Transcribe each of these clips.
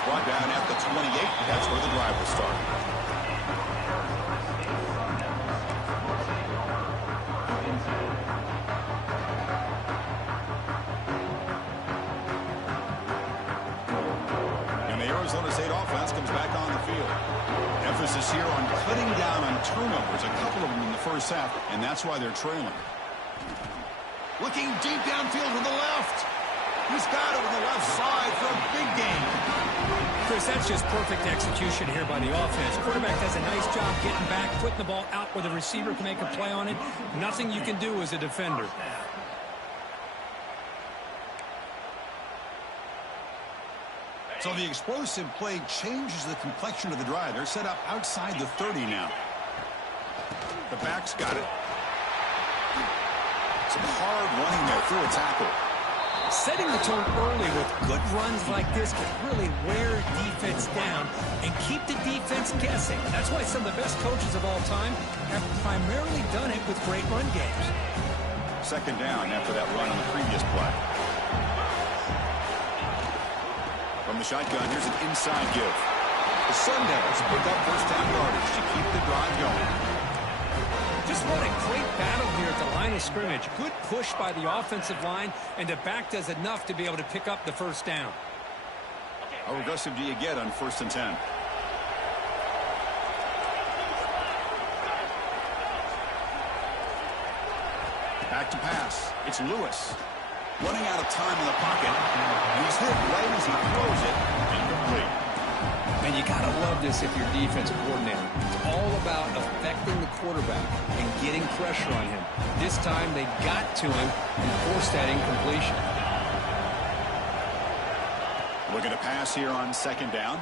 It's brought down at the 28. That's where the drive will start. And the Arizona State offense comes back on the field. Emphasis here on cutting down on turnovers, a couple of them in the first half, and that's why they're trailing. Looking deep downfield to the left. He's got it on the left side for a big gain. Chris, that's just perfect execution here by the offense. Quarterback does a nice job getting back, putting the ball out where the receiver can make a play on it. Nothing you can do as a defender. So the explosive play changes the complexion of the drive. They're set up outside the 30 now. The back's got it. Some hard running there through a tackle. Setting the tone early with good runs like this can really wear defense down and keep the defense guessing. That's why some of the best coaches of all time have primarily done it with great run games. Second down after that run on the previous play. From the shotgun, here's an inside give. The Sun Devils pick up first down yardage to keep the drive going. Just what a great battle here at the line of scrimmage. Good push by the offensive line, and the back does enough to be able to pick up the first down. How aggressive do you get on 1st and 10? Back to pass. It's Lewis. Running out of time in the pocket. He's hit right as he throws it. Incomplete. And you got to love this if you're defensive coordinator. It's all about affecting the quarterback and getting pressure on him. This time they got to him and forced that incompletion. Looking to pass here on 2nd down.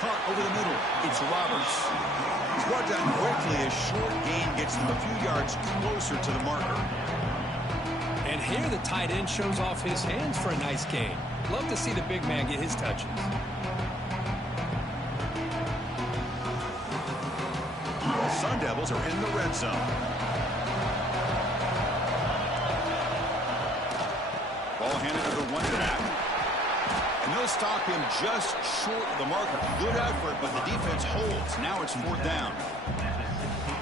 Caught over the middle. It's Roberts. He's brought down quickly as short gain gets him a few yards closer to the marker. And here the tight end shows off his hands for a nice gain. Love to see the big man get his touches. Sun Devils are in the red zone. Ball handed to the running back. And they'll stop him just short of the marker. Good effort, but the defense holds. Now it's 4th down.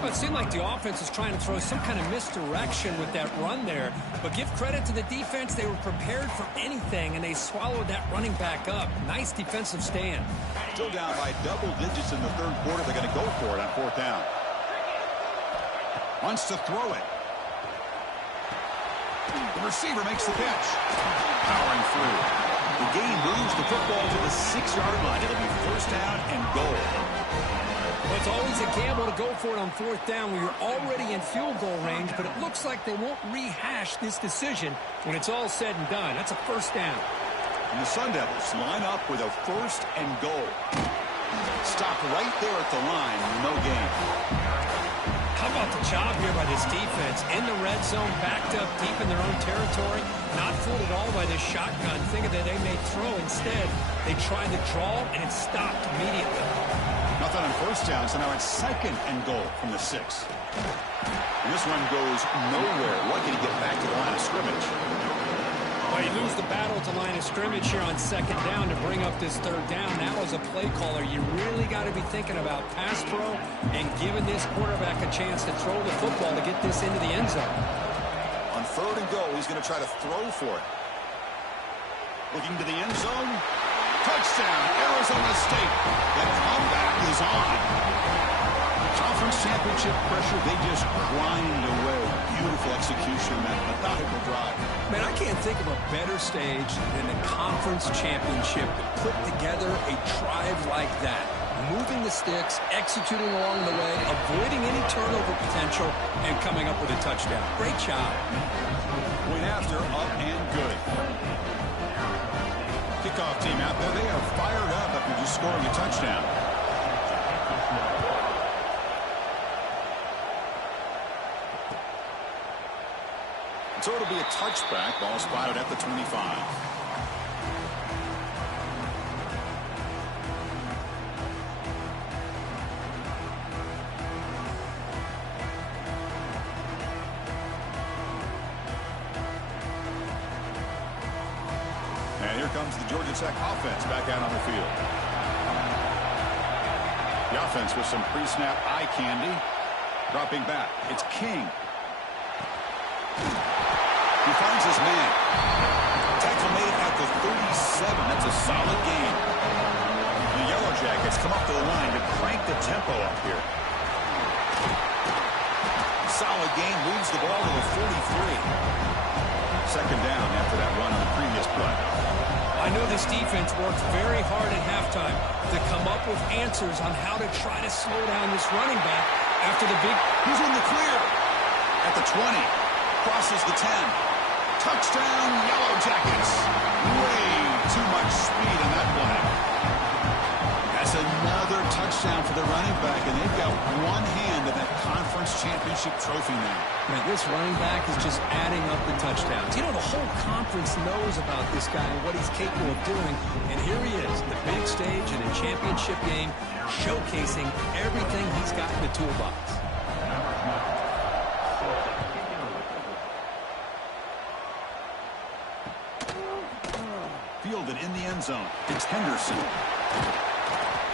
Well, it seemed like the offense was trying to throw some kind of misdirection with that run there. But give credit to the defense. They were prepared for anything, and they swallowed that running back up. Nice defensive stand. Still down by double digits in the 3rd quarter. They're going to go for it on 4th down. Wants to throw it. The receiver makes the catch. Powering through. The gain moves the football to the 6-yard line. It'll be 1st down and goal. Well, it's always a gamble to go for it on 4th down when you're already in field goal range, but it looks like they won't rehash this decision when it's all said and done. That's a 1st down. And the Sun Devils line up with a 1st and goal. Stop right there at the line. No gain. How about the job here by this defense? In the red zone, backed up deep in their own territory, not fooled at all by this shotgun, thinking that they may throw. Instead, they tried to draw, and it stopped immediately. Nothing on 1st down, so now it's 2nd and goal from the 6. And this one goes nowhere. Lucky to get back to the line of scrimmage. Well, you lose the battle at the line of scrimmage here on 2nd down to bring up this 3rd down. Now, as a play caller, you really got to be thinking about pass pro and giving this quarterback a chance to throw the football to get this into the end zone. On 3rd and goal, he's going to try to throw for it. Looking to the end zone. Touchdown, Arizona State. The comeback is on. Conference championship pressure, they just grind away. Beautiful execution on that methodical drive. Man, I can't think of a better stage than the conference championship to put together a drive like that. Moving the sticks, executing along the way, avoiding any turnover potential, and coming up with a touchdown. Great job. Point after, up and good. Kickoff team out there, they are fired up after just scoring a touchdown. So it'll be a touchback. Ball spotted at the 25. comes the Georgia Tech offense back out on the field. The offense with some pre-snap eye candy. Dropping back. It's King. He finds his man. Tackle made at the 37. That's a solid gain. The Yellow Jackets come up to the line to crank the tempo up here. Solid gain, moves the ball to the 43. Second down after that run on the previous play. I know this defense worked very hard at halftime to come up with answers on how to try to slow down this running back after the big... He's in the clear. At the 20. Crosses the 10. Touchdown, Yellow Jackets. Way too much speed on that play. That's another touchdown for the running back, and they've got one hand in that conference championship trophy now. Man, this running back is just adding up the touchdowns. You know, the whole conference knows about this guy and what he's capable of doing, and here he is, the big stage in a championship game, showcasing everything he's got in the toolbox. Fielded in the end zone. It's Henderson.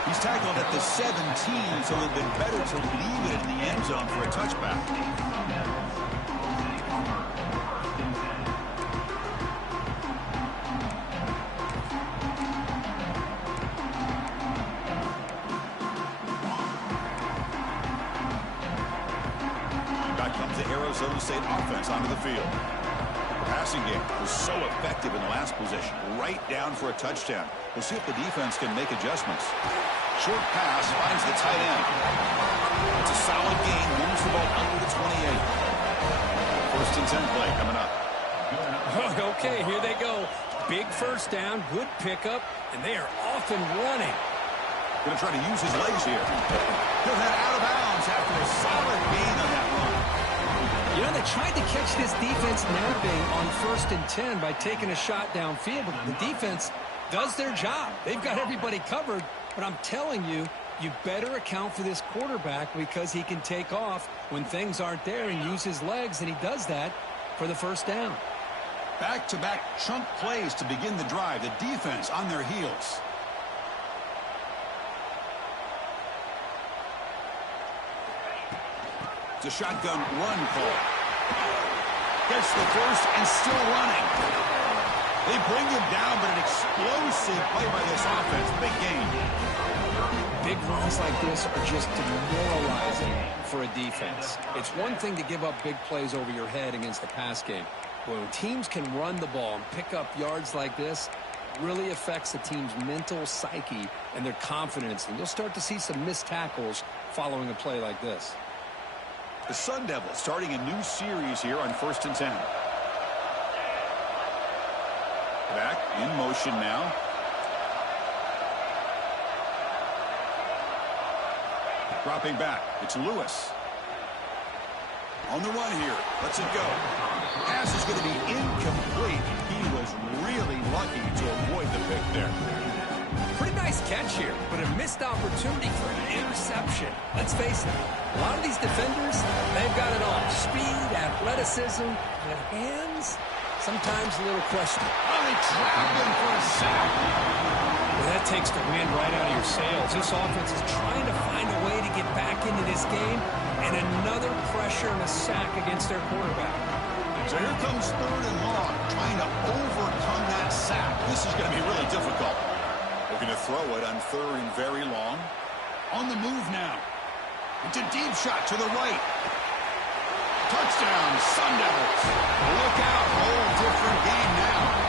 He's tackled at the 17, so it'd been better to leave it in the end zone for a touchback. Back comes the Arizona State offense onto the field. The passing game was so effective in the last possession, right down for a touchdown. We'll see if the defense can make adjustments. Short pass finds the tight end. It's a solid gain, moves the ball under the 28. First and 10 play coming up. Okay, here they go. Big first down, good pickup, and they are off and running. Going to try to use his legs here. He'll head out of bounds after a solid gain on that run. You know, they tried to catch this defense napping on 1st and 10 by taking a shot downfield, but the defense does their job. They've got everybody covered, but I'm telling you, you better account for this quarterback because he can take off when things aren't there and use his legs, and he does that for the first down. Back-to-back chunk plays to begin the drive. The defense on their heels. It's a shotgun run call. Gets the first and still running. They bring him down, but an explosive play by this offense. Big game. Big runs like this are just demoralizing for a defense. It's one thing to give up big plays over your head against the pass game. But when teams can run the ball and pick up yards like this, it really affects the team's mental psyche and their confidence. And you'll start to see some missed tackles following a play like this. The Sun Devils starting a new series here on 1st and 10. Back in motion now. Dropping back. It's Lewis. On the run here. Lets it go. Pass is going to be incomplete. He was really lucky to avoid the pick there. Pretty nice catch here, but a missed opportunity for an interception. Let's face it, a lot of these defenders, they've got it all. Speed, athleticism, and hands, sometimes a little question. Oh, they trapped him for a sack. Well, that takes the wind right out of your sails. This offense is trying to find a way to get back into this game, and another pressure and a sack against their quarterback. So here comes 3rd and long, trying to overcome that sack. This is going to be really difficult. Looking to throw it on 3rd and very long. On the move now. It's a deep shot to the right. Touchdown, Sun Devils. Look out, whole different game now.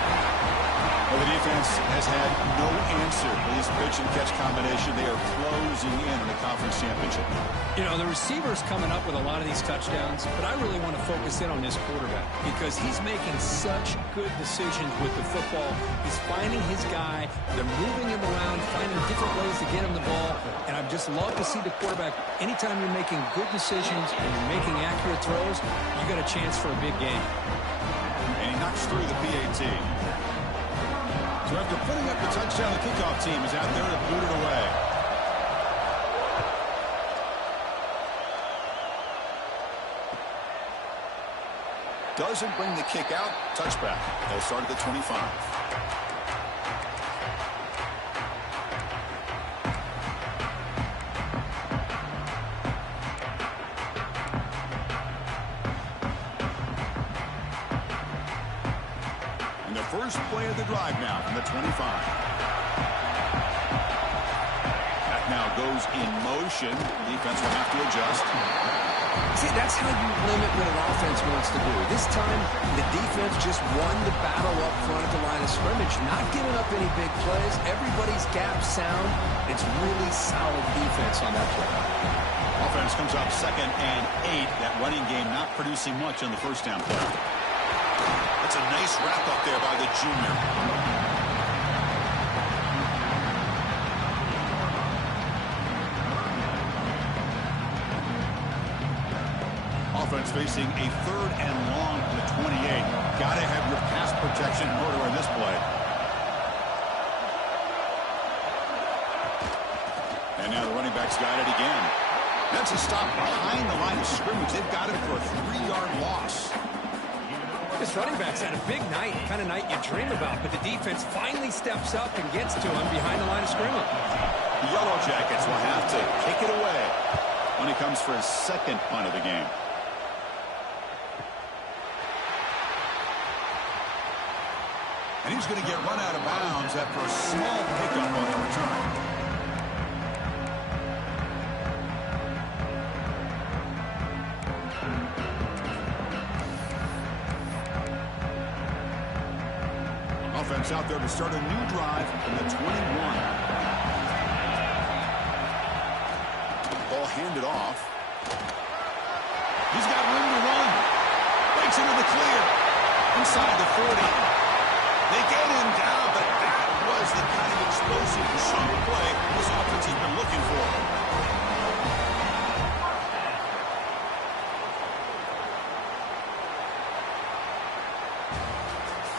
Well, the defense has had no answer for this pitch and catch combination. They are closing in on the conference championship. You know, the receiver's coming up with a lot of these touchdowns, but I really want to focus in on this quarterback because he's making such good decisions with the football. He's finding his guy. They're moving him around, finding different ways to get him the ball, and I'd just love to see the quarterback. Anytime you're making good decisions and you're making accurate throws, you got a chance for a big game. And he knocks through the PAT. So after putting up the touchdown, the kickoff team is out there to boot it away. Doesn't bring the kick out. Touchback. They'll start at the 25. first play of the drive now from the 25. That now goes in motion. Defense will have to adjust. See, that's how you limit what an offense wants to do. This time, the defense just won the battle up front at the line of scrimmage, not giving up any big plays. Everybody's gap sound. It's really solid defense on that play. Offense comes up 2nd and 8. That running game not producing much on the first down play. That's a nice wrap up there by the junior. Offense facing a 3rd and long from the 28. Got to have your pass protection in order in this play. And now the running back's got it again. That's a stop behind the line of scrimmage. They've got him for a 3-yard loss. This running back's had a big night, kind of night you dream about, but the defense finally steps up and gets to him behind the line of scrimmage. The Yellow Jackets will have to kick it away when he comes for his 2nd punt of the game. And he's going to get run out of bounds after a small pickup on the return. Offense out there to start a new drive from the 21. Ball handed off. He's got room to run. Breaks into the clear. Inside the 40. They get him down, but that was the kind of explosive, sharp play this offense has been looking for.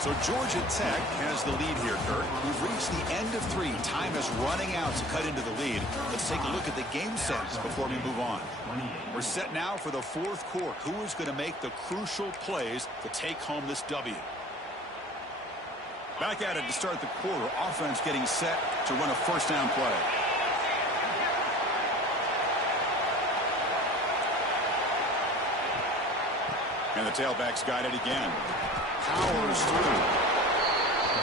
So Georgia Tech has the lead here, Kurt. We've reached the end of 3. Time is running out to cut into the lead. Let's take a look at the game sets before we move on. We're set now for the 4th quarter. Who is going to make the crucial plays to take home this W? Back at it to start the quarter. Offense getting set to run a first down play. And the tailback's got it again. Powers through.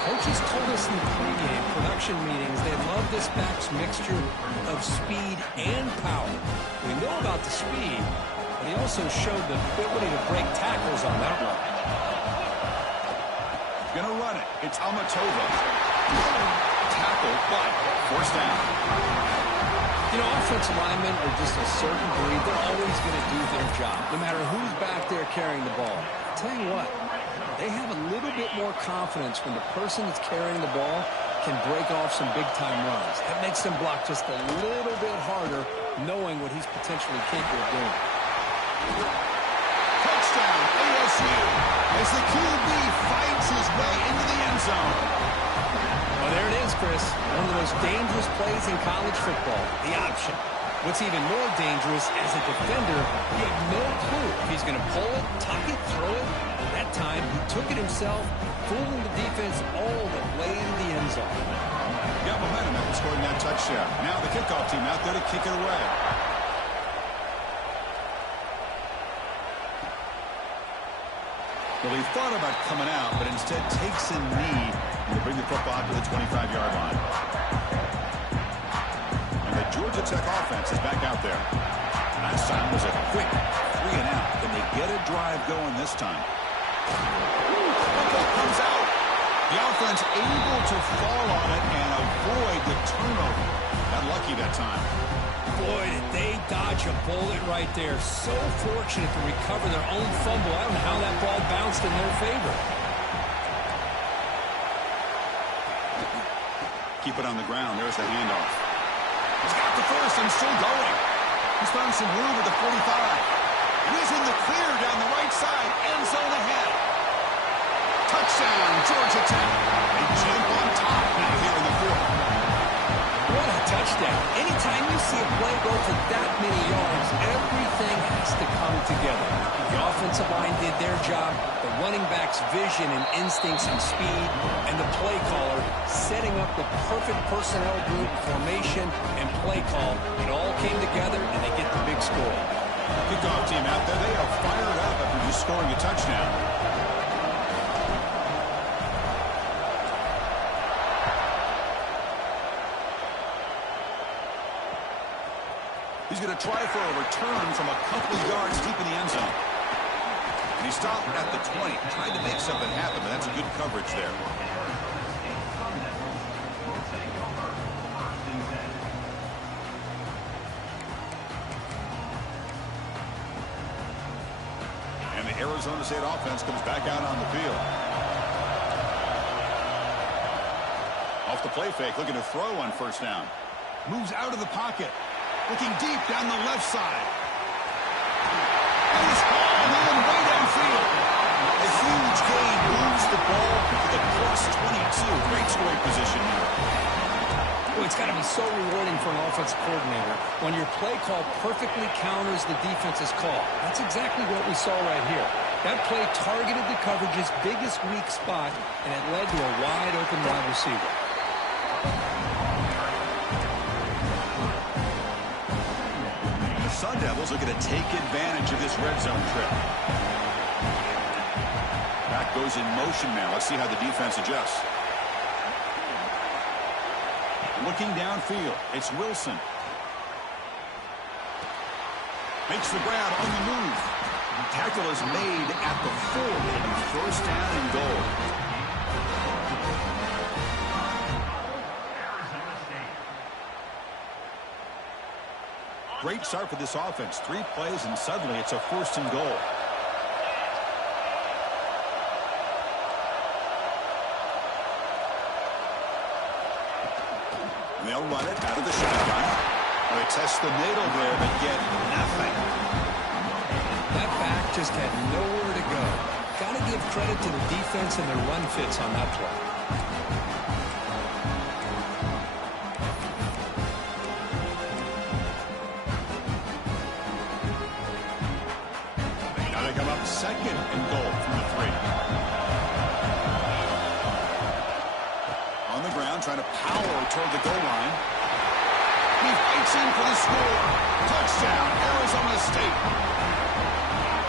Coaches told us in the pregame production meetings they love this back's mixture of speed and power. We know about the speed, but he also showed the ability to break tackles on that one. Going to run it. It's Amatova. Tackled, but forced down. You know, offensive linemen are just a certain breed. They're always going to do their job, no matter who's back there carrying the ball. I'll tell you what, they have a little bit more confidence when the person that's carrying the ball can break off some big-time runs. That makes them block just a little bit harder, knowing what he's potentially capable of doing. Touchdown, ASU, as the QB fights his way into the end zone. Well, there it is, Chris. One of the most dangerous plays in college football, the option. What's even more dangerous, as a defender, you have no clue if he's going to pull it, tuck it, throw it. That time, he took it himself, fooling the defense all the way into the end zone. Got momentum after scoring that touchdown. Now the kickoff team out there to kick it away. Well, he thought about coming out, but instead takes a knee to bring the football to the 25-yard line. And the Georgia Tech offense is back out there. Last time was a quick 3 and out. Can they get a drive going this time? Football comes out. The offense able to fall on it and avoid the turnover. Got lucky that time. Boy, did they dodge a bullet right there. So fortunate to recover their own fumble. I don't know how that ball bounced in their favor. Keep it on the ground. There's the handoff. He's got the first and still going. He's found some room at the 45. And he's in the clear down the right side. End zone ahead. Touchdown, Georgia Tech. They jump on top now here in the 4th. What a touchdown. Anytime you see a play go for that many yards, everything has to come together. The offensive line did their job, the running back's vision and instincts and speed, and the play caller setting up the perfect personnel group, formation, and play call. It all came together, and they get the big score. Kickoff team out there. They are fired up after just scoring a touchdown. He's going to try for a return from a couple of yards deep in the end zone. And he stopped at the 20, trying to make something happen, but that's a good coverage there. And the Arizona State offense comes back out on the field. Off the play fake, looking to throw on first down. Moves out of the pocket. Looking deep down the left side. And he's hauled in way downfield. A huge gain moves the ball to the +22. Great scoring position here. Well, it's got to be so rewarding for an offensive coordinator when your play call perfectly counters the defense's call. That's exactly what we saw right here. That play targeted the coverage's biggest weak spot, and it led to a wide-open wide receiver. The Sun Devils looking to take advantage of this red zone trip. Back goes in motion now. Let's see how the defense adjusts. Looking downfield, it's Wilson. Makes the grab on the move. The tackle is made at the 4, first down and goal. Great start for this offense. 3 plays, and suddenly it's a 1st and goal. And they'll run it out of the shotgun. They test the middle there, but get nothing. That back just had nowhere to go. Got to give credit to the defense and their run fits on that play. Now they come up 2nd and goal from the 3. On the ground, trying to power toward the goal line. He fights in for the score. Touchdown, Arizona State.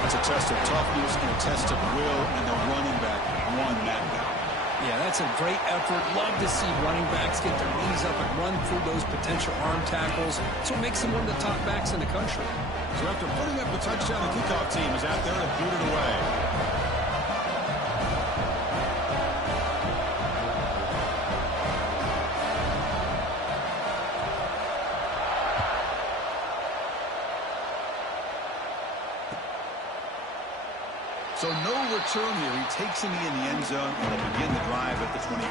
That's a test of toughness and a test of will, and the running back won that battle. Yeah, that's a great effort. Love to see running backs get their knees up and run through those potential arm tackles. That's what makes them one of the top backs in the country. So after putting up the touchdown, the kickoff team is out there to boot it away. So no return here. He takes him in the end zone and will begin the drive at the 25.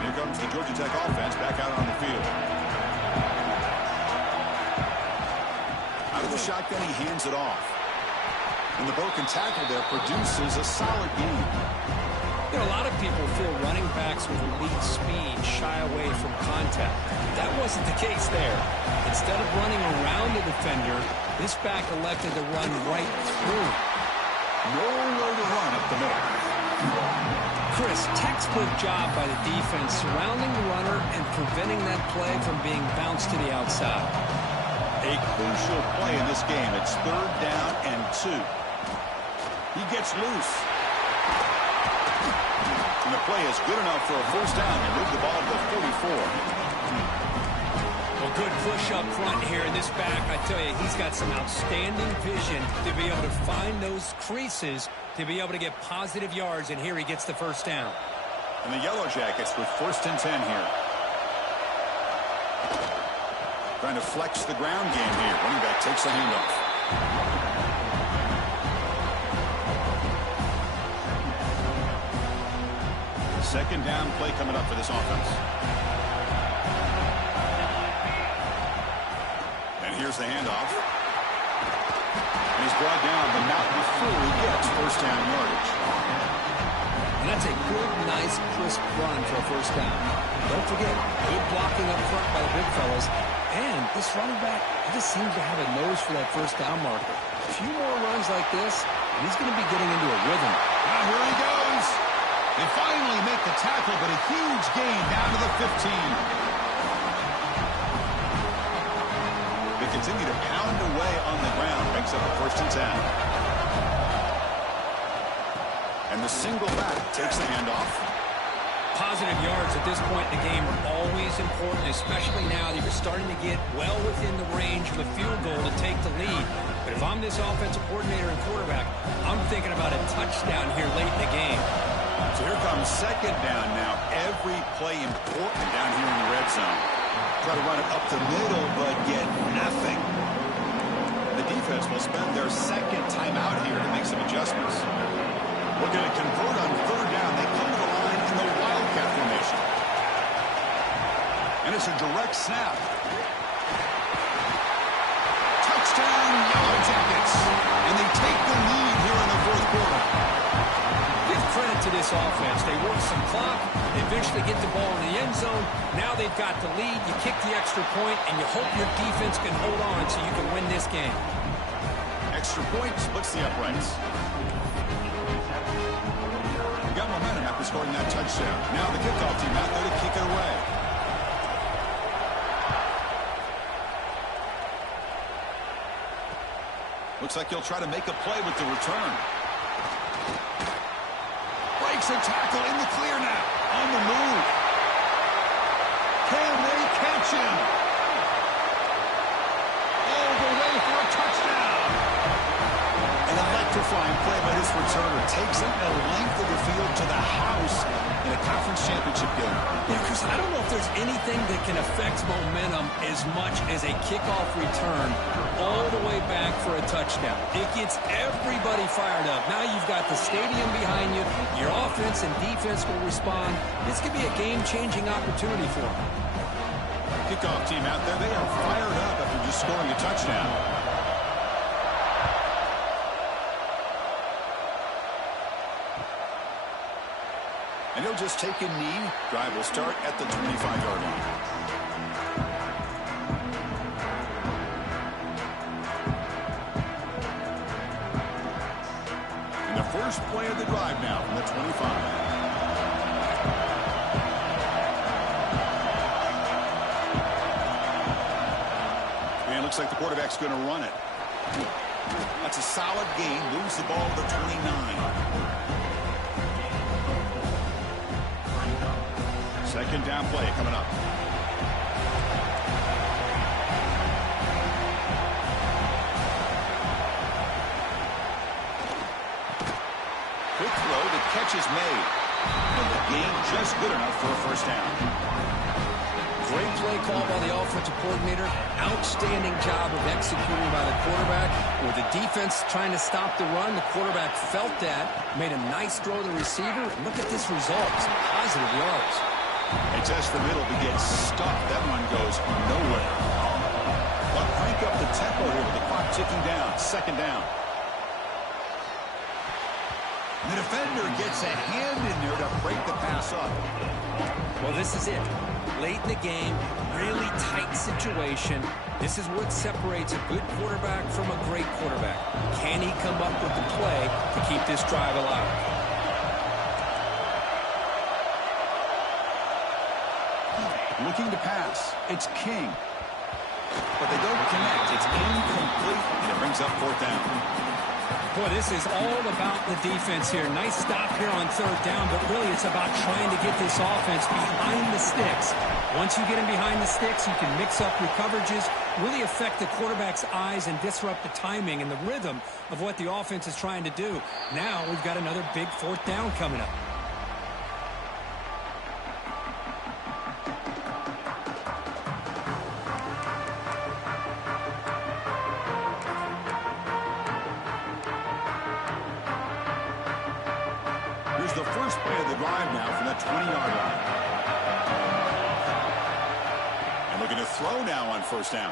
Here comes the Georgia Tech offense back out on the field. Out of the shotgun, he hands it off. And the broken tackle there produces a solid gain. You know, a lot of people feel running backs with elite speed shy away from contact. That wasn't the case there. Instead of running around the defender, this back elected to run right through. Nowhere to run up the middle. Chris, textbook job by the defense surrounding the runner and preventing that play from being bounced to the outside. A crucial play in this game. It's 3rd down and 2. He gets loose. And the play is good enough for a 1st down. They move the ball to the 44. Well, good push up front here. And this back, I tell you, he's got some outstanding vision to be able to find those creases, to be able to get positive yards. And here he gets the 1st down. And the Yellow Jackets with 1st and 10 here. Trying to flex the ground game here. Running back takes the handoff. 2nd down play coming up for this offense. And here's the handoff. And he's brought down, but not before he gets 1st down yardage. And that's a good, nice, crisp run for a 1st down. Don't forget, good blocking up front by the big fellas. And this running back, he just seems to have a nose for that 1st down marker. A few more runs like this, and he's going to be getting into a rhythm. Now here he goes. They finally make the tackle, but a huge gain down to the 15. They continue to pound away on the ground. Makes up a 1st and 10. And the single back takes the handoff. Positive yards at this point in the game are always important, especially now that you're starting to get well within the range of a field goal to take the lead. But if I'm this offensive coordinator and quarterback, I'm thinking about a touchdown here late in the game. So here comes second down now. Every play important down here in the red zone. Try to run it up the middle, but get nothing. The defense will spend their second timeout here to make some adjustments. Looking to convert on third down. They come to the line in the Wildcat formation. And it's a direct snap. Touchdown, Yellow Jackets. And they take the lead here in the fourth quarter. Give credit to this offense. They work some clock. They eventually get the ball in the end zone. Now they've got the lead. You kick the extra point, and you hope your defense can hold on so you can win this game. Extra point splits the uprights. Got momentum after scoring that touchdown. Now the kickoff team out there to kick it away. Looks like he'll try to make a play with the return. Breaks a tackle in the clear now. On the move. Can they catch him? All the way for a touchdown. An electrifying play by this returner. Takes it the length of the field to the house in a conference championship game. Yeah, Chris, I don't know if there's anything that can affect momentum as much as a kickoff return all the way back for a touchdown. It gets everybody fired up. Now you've got the stadium behind you. Your offense and defense will respond. This could be a game-changing opportunity for them. Kickoff team out there. They are fired up after just scoring a touchdown. And he'll just take a knee. Drive will start at the 25-yard line. And the first play of the drive now from the 25. And looks like the quarterback's going to run it. That's a solid gain. Moves the ball to the 29. Second down play coming up. Quick throw, the catch is made. And the gain just good enough for a first down. Great play call by the offensive coordinator. Outstanding job of executing by the quarterback. With the defense trying to stop the run, the quarterback felt that. Made a nice throw to the receiver. Look at this result. Some positive yards. They test the middle to get stuck. That one goes nowhere. But crank up the tempo here with the clock ticking down. Second down. The defender gets a hand in there to break the pass up. Well, this is it. Late in the game, really tight situation. This is what separates a good quarterback from a great quarterback. Can he come up with the play to keep this drive alive? Looking to pass. It's King. But they don't connect. It's incomplete, and it brings up fourth down. Boy, this is all about the defense here. Nice stop here on third down, but really it's about trying to get this offense behind the sticks. Once you get him behind the sticks, you can mix up your coverages, really affect the quarterback's eyes and disrupt the timing and the rhythm of what the offense is trying to do. Now we've got another big fourth down coming up. Here's the first play of the drive now from the 20-yard line. And looking to throw now on first down.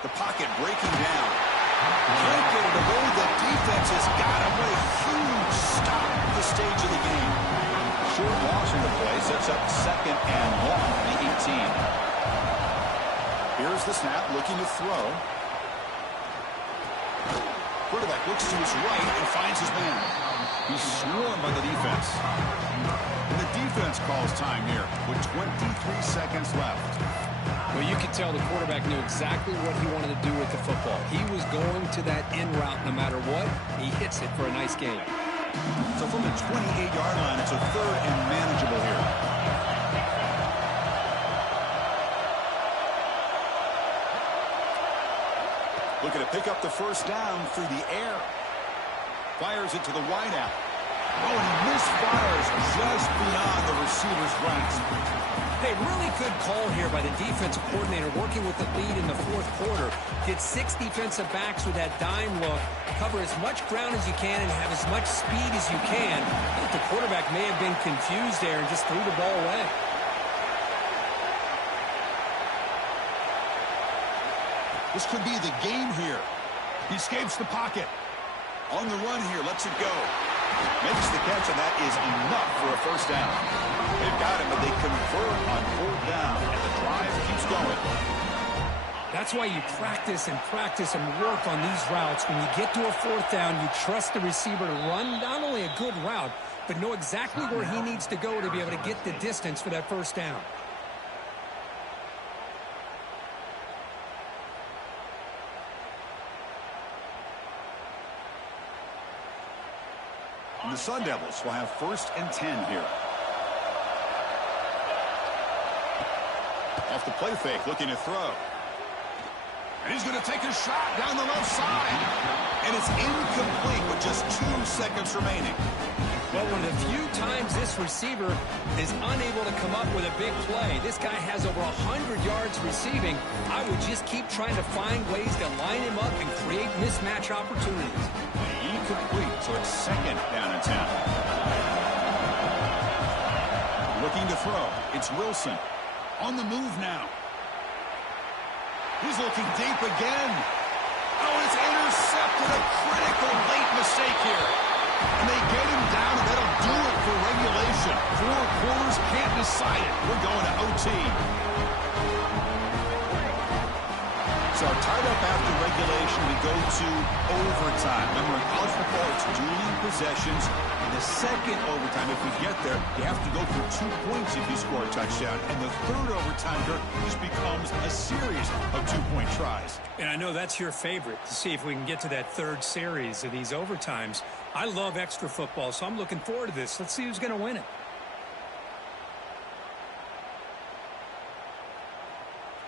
The pocket breaking down. Can't get it away. The defense has got him with a huge stop at the stage of the game. Short loss in the play sets up second and long at the 18. Here's the snap, looking to throw. Quarterback looks to his right and finds his man. He's swarmed by the defense. And the defense calls time here with 23 seconds left. Well, you could tell the quarterback knew exactly what he wanted to do with the football. He was going to that in route no matter what. He hits it for a nice gain. So from the 28-yard line, it's a third and manageable here. Looking to pick up the first down through the air. Fires it to the wideout. Oh, and he misfires just beyond the receiver's grasp. Hey, really good call here by the defensive coordinator working with the lead in the fourth quarter. Get 6 defensive backs with that dime look. Cover as much ground as you can and have as much speed as you can. I think the quarterback may have been confused there and just threw the ball away. This could be the game here. He escapes the pocket. On the run here, lets it go. Makes the catch, and that is enough for a first down. They've got him, but they convert on 4th down, and the drive keeps going. That's why you practice and work on these routes. When you get to a 4th down, you trust the receiver to run not only a good route, but know exactly where he needs to go to be able to get the distance for that first down. The Sun Devils will have 1st and 10 here. Off the play fake, looking to throw. And he's going to take a shot down the left side. And it's incomplete with just 2 seconds remaining. Well, one of the few times this receiver is unable to come up with a big play. This guy has over 100 yards receiving. I would just keep trying to find ways to line him up and create mismatch opportunities. Incomplete, so it's 2nd down and 10. Looking to throw. It's Wilson. On the move now. He's looking deep again. Oh, it's intercepted. A critical late mistake here. And they get him down, and that'll do it for regulation. 4 quarters, can't decide it. We're going to OT. So tied up after regulation, we go to overtime. Remember, in college football, it's dueling possessions. In the second overtime, if we get there, you have to go for 2 points if you score a touchdown. And the third overtime, Dirk, just becomes a series of 2-point tries. And I know that's your favorite, to see if we can get to that third series of these overtimes. I love extra football, so I'm looking forward to this. Let's see who's going to win it.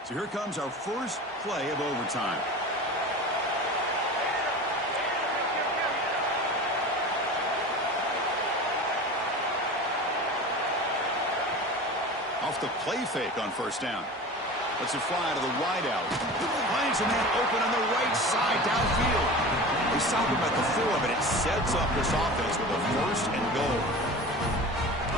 So here comes our first play of overtime. Off the play fake on 1st down. Lets it fly to the wideout. Finds a man open on the right side downfield. They stop him at the 4, but it sets up this offense with a 1st and goal.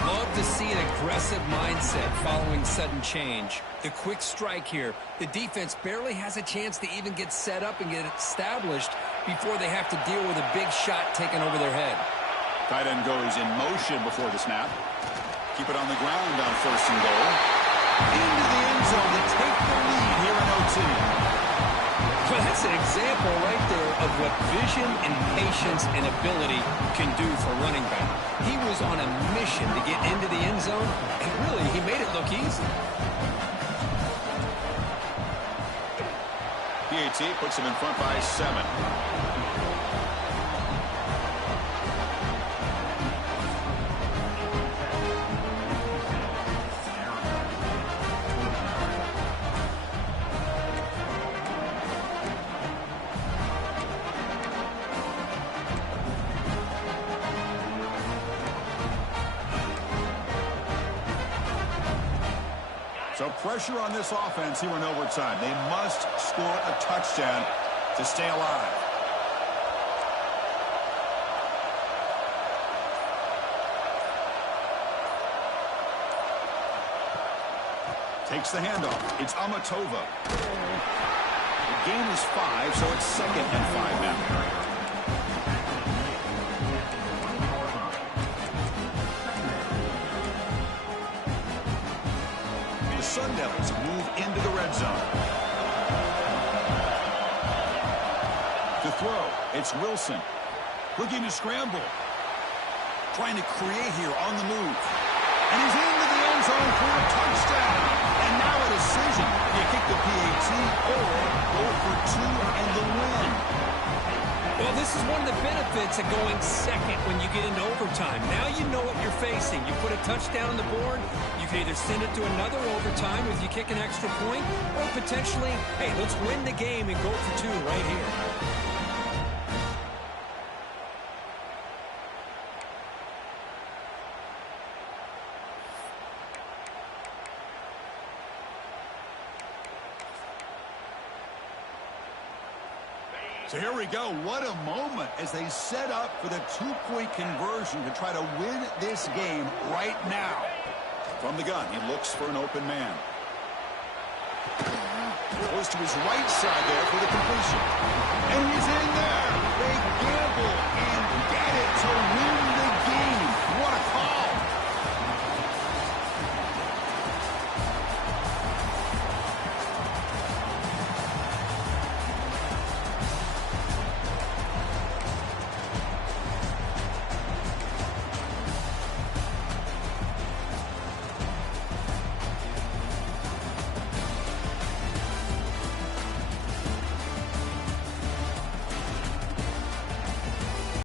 Love to see an aggressive mindset following sudden change. The quick strike here. The defense barely has a chance to even get set up and get established before they have to deal with a big shot taken over their head. Tight end goes in motion before the snap. Keep it on the ground on 1st and goal. Into the end zone to take the lead here in OT. Well, that's an example right there of what vision and patience and ability can do for running back. He was on a mission to get into the end zone, and really, he made it look easy. PAT puts him in front by 7. So pressure on this offense here in overtime. They must score a touchdown to stay alive. Takes the handoff. It's Amatova. The game is 5, so it's 2nd and 5 now. Sun Devils move into the red zone. To throw, it's Wilson. Looking to scramble. Trying to create here on the move. And he's into the end zone for a touchdown. And now a decision. You kick the PAT or go for 2 and the win. Well, this is one of the benefits of going second when you get into overtime. Now you know what you're facing. You put a touchdown on the board, you To either send it to another overtime if you kick an extra point, or potentially, hey, let's win the game and go for two right here. So here we go. What a moment as they set up for the two-point conversion to try to win this game right now. From the gun, he looks for an open man. Goes to his right side there for the completion. And he's in there. They gamble and get it to win